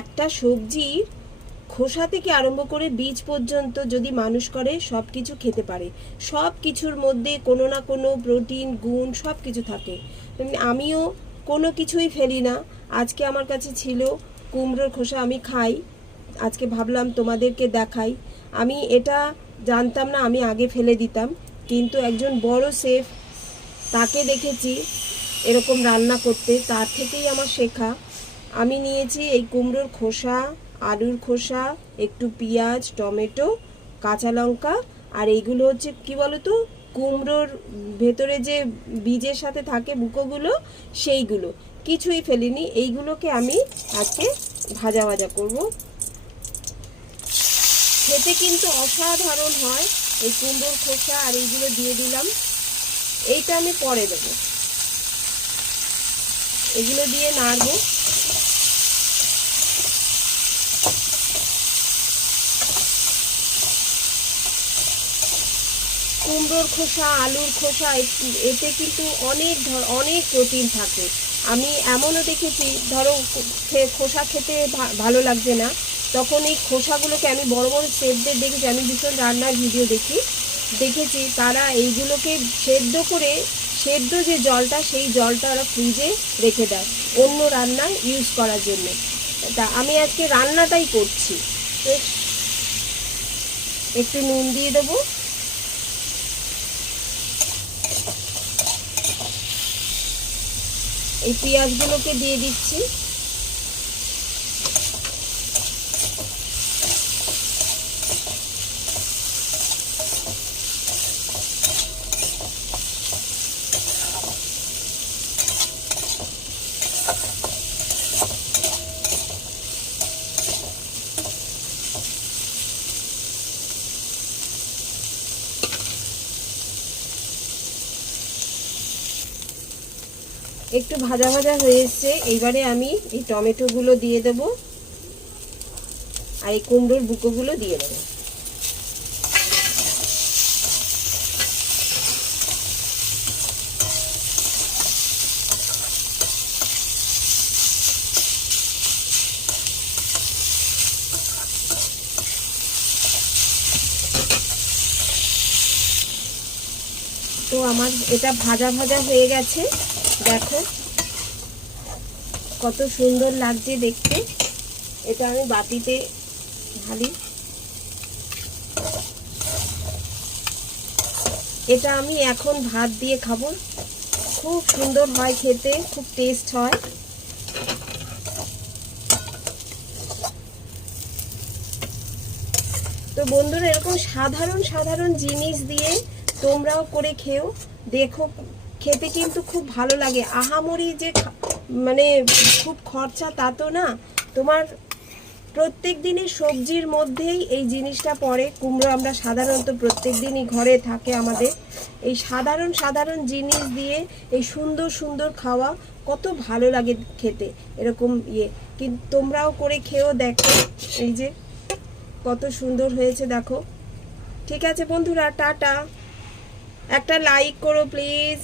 একটা সবজির খোসা থেকে আরম্ভ করে বীজ পর্যন্ত যদি মানুষ করে সব কিছু খেতে পারে। সব কিছুর মধ্যে কোনো না কোনো প্রোটিন গুণ সব কিছু থাকে। আমিও কোনো কিছুই ফেলি না। আজকে আমার কাছে ছিল কুমড়োর খোসা, আমি খাই। আজকে ভাবলাম তোমাদেরকে দেখাই। আমি এটা জানতাম না, আমি আগে ফেলে দিতাম, কিন্তু একজন বড় শেফ, তাকে দেখেছি এরকম রান্না করতে, তার থেকেই আমার শেখা। আমি নিয়েছি এই কুমড়োর খোসা, আলুর খোসা, একটু পেঁয়াজ, টমেটো, কাঁচা লঙ্কা, আর এইগুলো হচ্ছে কি বলতো, কুমড়োর ভেতরে যে বীজের সাথে থাকে বুকোগুলো, সেইগুলো কিছুই ফেলিনি। এইগুলোকে আমি আজকে ভাজা ভাজা করব। খেতে কিন্তু অসাধারণ হয়। এই কুমড়োর খোসা আর এইগুলো দিয়ে দিলাম। এইটা আমি পরে দেবো, এগুলো দিয়ে নাড়বো। কুমড়োর খোসা, আলুর খোসা, এতে কিন্তু অনেক প্রোটিন থাকে। আমি এমনও দেখেছি, ধরো খোসা খেতে ভালো লাগছে না, তখন এই খোসাগুলোকে আমি বড় বড় শেফদের দেখেছি, আমি ভীষণ রান্নার ভিডিও দেখেছি, তারা এইগুলোকে সেদ্ধ করে, সেদ্ধ যে জলটা, সেই জলটা ওরা ফ্রিজে রেখে দেয় অন্য রান্নায় ইউজ করার জন্য। তা আমি আজকে রান্নাটাই করছি। একটু নুন দিয়ে দেবো। এই পেঁয়াজগুলোকে দিয়ে দিচ্ছি। একটু ভাজা ভাজা হয়ে এসছে, এইবারে আমি এই টমেটোগুলো দিয়ে দেব, আর এই কুমড়োর বুকোগুলো দিয়ে দেবো। তো আমার এটা ভাজা ভাজা হয়ে গেছে, দেখো কত সুন্দর লাগছে দেখতে। এটা আমি বাটিতে ঢালি। এটা আমি এখন ভাত দিয়ে খাবো, খুব সুন্দর হয় খেতে, খুব টেস্ট হয়। তো বন্ধুরা, এরকম সাধারণ সাধারণ জিনিস দিয়ে তোমরাও করে খেও, দেখো খেতে কিন্তু খুব ভালো লাগে। আহামরি যে মানে খুব খরচা তা তো না। তোমার প্রত্যেক দিনের সবজির মধ্যেই এই জিনিসটা পড়ে। কুমড়ো আমরা সাধারণত প্রত্যেক দিনই ঘরে থাকে আমাদের। এই সাধারণ সাধারণ জিনিস দিয়ে এই সুন্দর সুন্দর খাওয়া কত ভালো লাগে খেতে, এরকম কিন্তু তোমরাও করে খেও, দেখো এই যে কত সুন্দর হয়েছে দেখো। ঠিক আছে বন্ধুরা, টাটা। একটা লাইক করো প্লিজ।